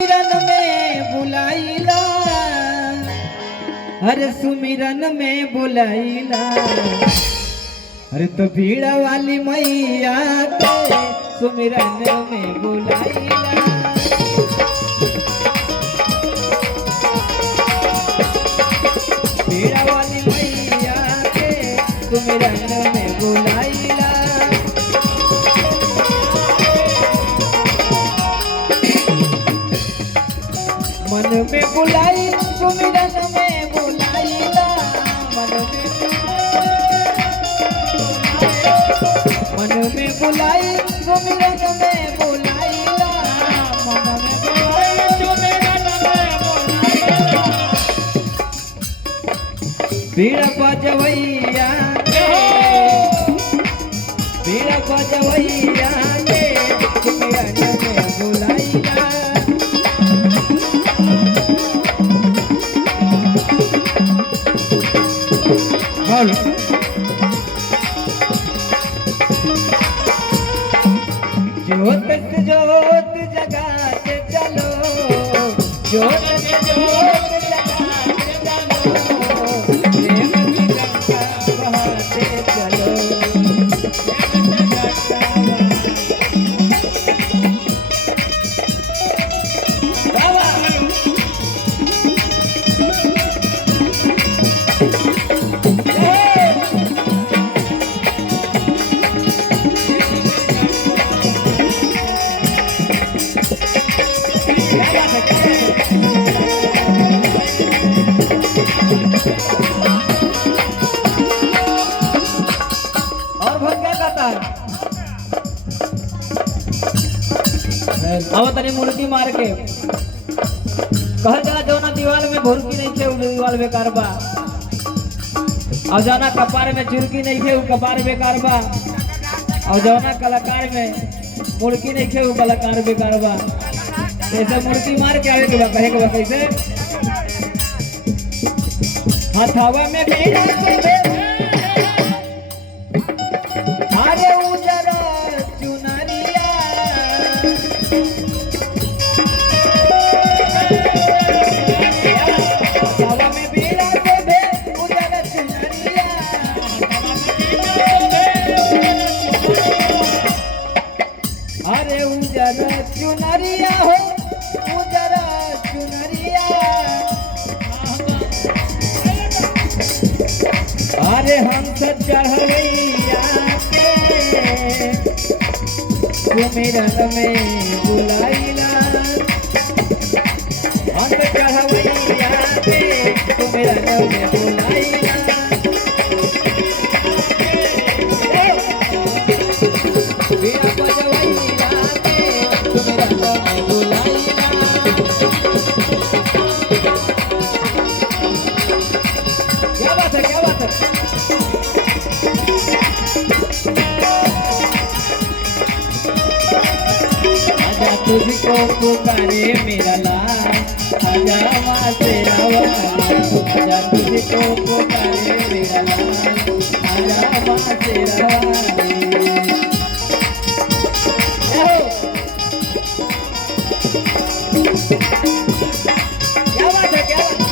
सुमिरन में बुलाइला, हर सुमिरन में बुलाइला, अरे तो भीड़ वाली मैया के सुमिरन में बुलाइला। भीड़ वाली मैया के सुमिरन में बुलाइला। मन में बुलाई सुमिरन में बुलाइला, मन में बुलाई सुमिरन में बुलाइला, मन में बुलाई सुमिरन में बुलाइला। भीड़ बजवैया के, भीड़ बजवैया के सुमिरन में बुलाइला। ज्योत से ज्योत जगाते चलो, ज्योत से ज्योत जगाते चलो, प्रेम की गंगा बहाते चलो। अब तनी मुर्गी मार के कहल जाला जौना दीवार में भुरकी नहीं थे उ दीवार बेकार बा, और जौना कपार में चुरकी नहीं थे उ कपार बेकार बा, और जौना कलाकार में मुर्गी नहीं थे उ कलाकार बेकार बा। ऐसे मुर्गी मार के आवे के बा, कहे के बा कैसे हथवा में बेड़ा से अरे उजरा चुनरिया, हथवा में बेड़ा से उजरा चुनरिया, अरे उजरा चुनरिया हो, उजरा चुनरिया, अरे हम सब चढ़वैया के सुमिरन में बुलाइला, हम सब चढ़वैया के सुमिरन में बुलाइला। भीड़ बजवैया के सुमिरन में बुलाइला। क्या बात है, क्या बात है। आजा तुझको पुकारे मेरा लाल, आजा माँ तेरा वाला, आजा तुझको पुकारे मेरा लाल, आजा माँ तेरा वाला। क्या बात है, क्या बात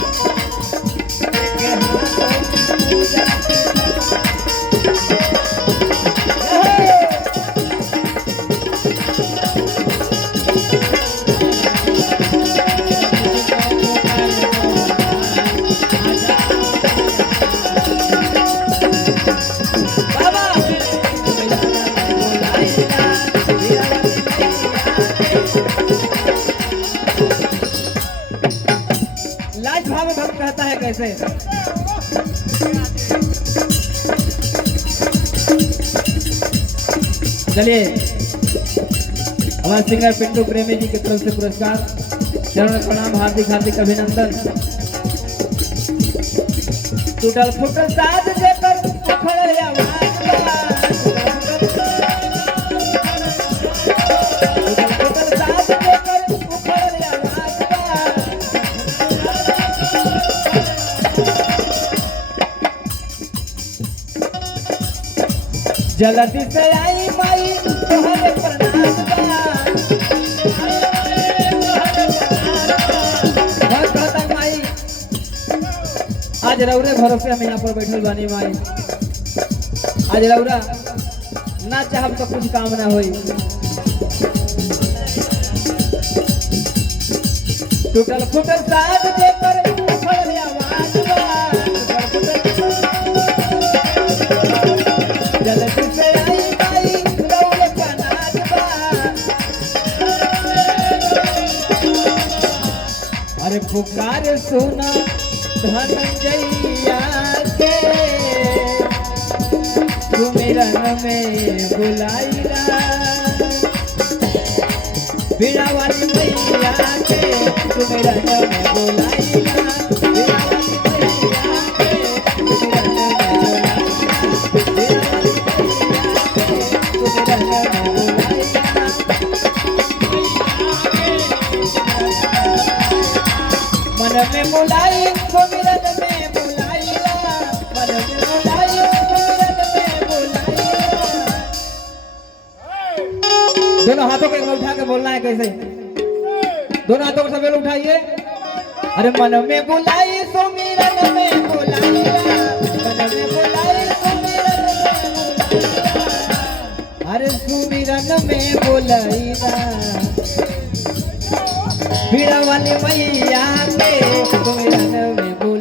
लाज भाव भक्त कहता है कैसे, चलिए हमारे सिंगर पिंटू प्रेमी जी की तरफ से पुरस्कार, चरण में प्रणाम, हार्दिक हार्दिक अभिनंदन। टूटल फुटल साथ जेकर उखड़ आवाज, जल्दी से आई माई तोहरे प्रणाम बा, आज रौरे भरोसे हम यहाँ पर बैठल बानी माई। आज रौरा ना चाहब तो कुछ काम ना होई। टूटल फूटल साथ देकर उखड़ आवाज बा, जल्दी से आई माई रौरे का नाच बा। अरे पुकार सुना धनंजया के सुमिरन में बुलाइला, बीड़ा वाली मैया के सुमिरन में बुलाइला, बीड़ा वाली मैया के सुमिरन में बुलाइला, बीड़ा वाली मैया के सुमिरन में बुलाइला। मन में बुलाई सुमिरन में बुलाइला, मन में बुलाई सुमिरन में बुलाइला। दोनों हाथों को एक बार उठा के बोलना है कैसे? दोनों हाथों को सबेल उठाइए। अरे मन में बुलाई सुमिरन में बुलाइला, मन में बुलाई सुमिरन में बुलाइला, अरे सुमिरन में बुलाइला, बीड़ा वाली मैया के सुमिरन में बुलाइला।